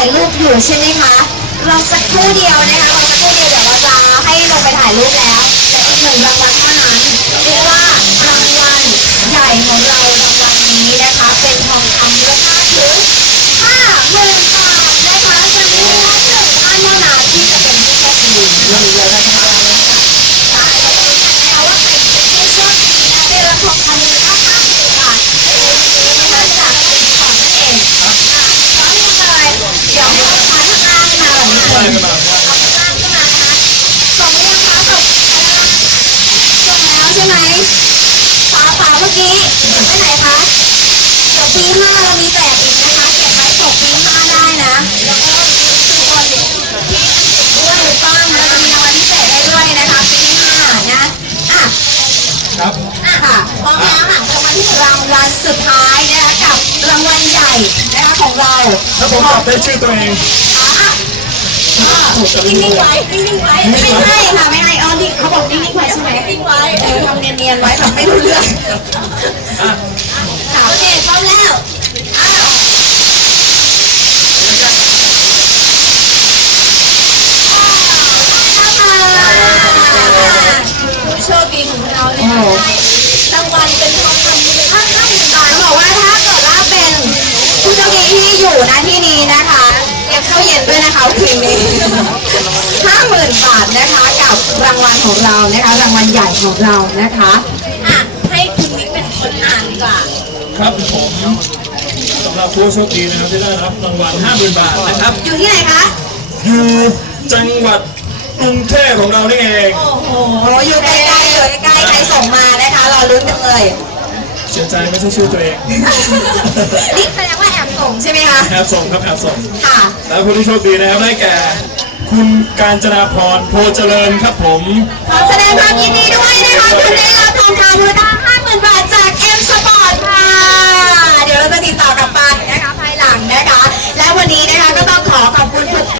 ถ่ายรูปอยู่ใช่ไหมคะรอสักครู่เดียวนะคะรอสักครู่เดียวเดี๋ยวเราจะให้ลงไปถ่ายรูปแล้วแต่อีกหนึ่งรางวัลเท่านั้นเรียกว่ารางวัลใหญ่ของเรารางวัลนี้นะคะ เป็นทองคำมูลค่าถึงห้าหมื่นบาทนะคะจะมีแค่หนึ่งท่านเท่านั้นที่จะเป็นผู้โชคดีนี่เลยค่ะอ่าเดี๋ยวมาลุ้นกันนะคะว่าใครจะเป็นผู้โชคดีและได้รับทองคำมูลค่าห้าหมื่นบาทมาจากสโมสรนั่นเองค่ะขอให้ลงเลยเดี๋ยวเข้าไปข้างล่างค่ะแบบนี้เลยเอาข้างล่างขึ้นมานะคะส่งหรือยังคะส่งไปแล้วนะส่งแล้วใช่ไหมฝาฝาเมื่อกี้ไปไหนคะ เดี๋ยวปีห้าเรามีแจกอีกนะคะ เก็บไว้จบปีห้าได้นะ แล้วก็มีคูปองที่น้ำแข็งด้วยถูกต้องนะจะมีรางวัลพิเศษให้ด้วยนะคะปีห้านะอะ ครับอะค่ะพร้อมแล้วค่ะจะมาที่รางวัลสุดท้ายนะคะกับรางวัลใหญ่นะคะของเราถ้าผมตอบได้ชื่อตัวเองอะอะนิ่งๆไว้นิ่งๆไว้ไม่ให้ค่ะไม่ให้อ๋อนี่เขาบอกนิ่งๆไว้ใช่ไหมนิ่งไว้เออทำเนียนๆไว้แบบไม่รู้เรื่อง อะ ค่ะโอเคพร้อมแล้วอ้าวผู้โชคดี ของเราเนี่ยได้รางวัลเป็นทองคำมูลค่า50,000บาทเขาบอกว่าถ้าเกิดว่าเป็นผู้โชคดีที่อยู่ณที่นี้นะคะเก็บข้าวเย็นด้วยนะคะคืนนี้ 50,000 บาทนะคะกับรางวัลของเรานะคะ รางวัลใหญ่ของเรานะคะอะให้คุณมิกเป็นคนอ่านดีกว่าครับผมสำหรับผู้โชคดีนะครับที่ได้รับรางวัล50,000 บาทนะครับ อยู่ที่ไหนคะอยู่จังหวัดกรุงเทพของเรานี่เอง โอ้โหอยู่ใกล้ๆอยู่ ลุ้นกันเลย เสียใจไม่ใช่ชื่อตัวเองนี่แสดงว่าแอบส่งใช่ไหมคะ แอบส่งครับแอบส่ง ค่ะ แล้วผู้ที่โชคดีนะครับได้แก่ คุณการจนาพรโพเจริญครับผม ขอแสดงความยินดีด้วยนะคะคุณเน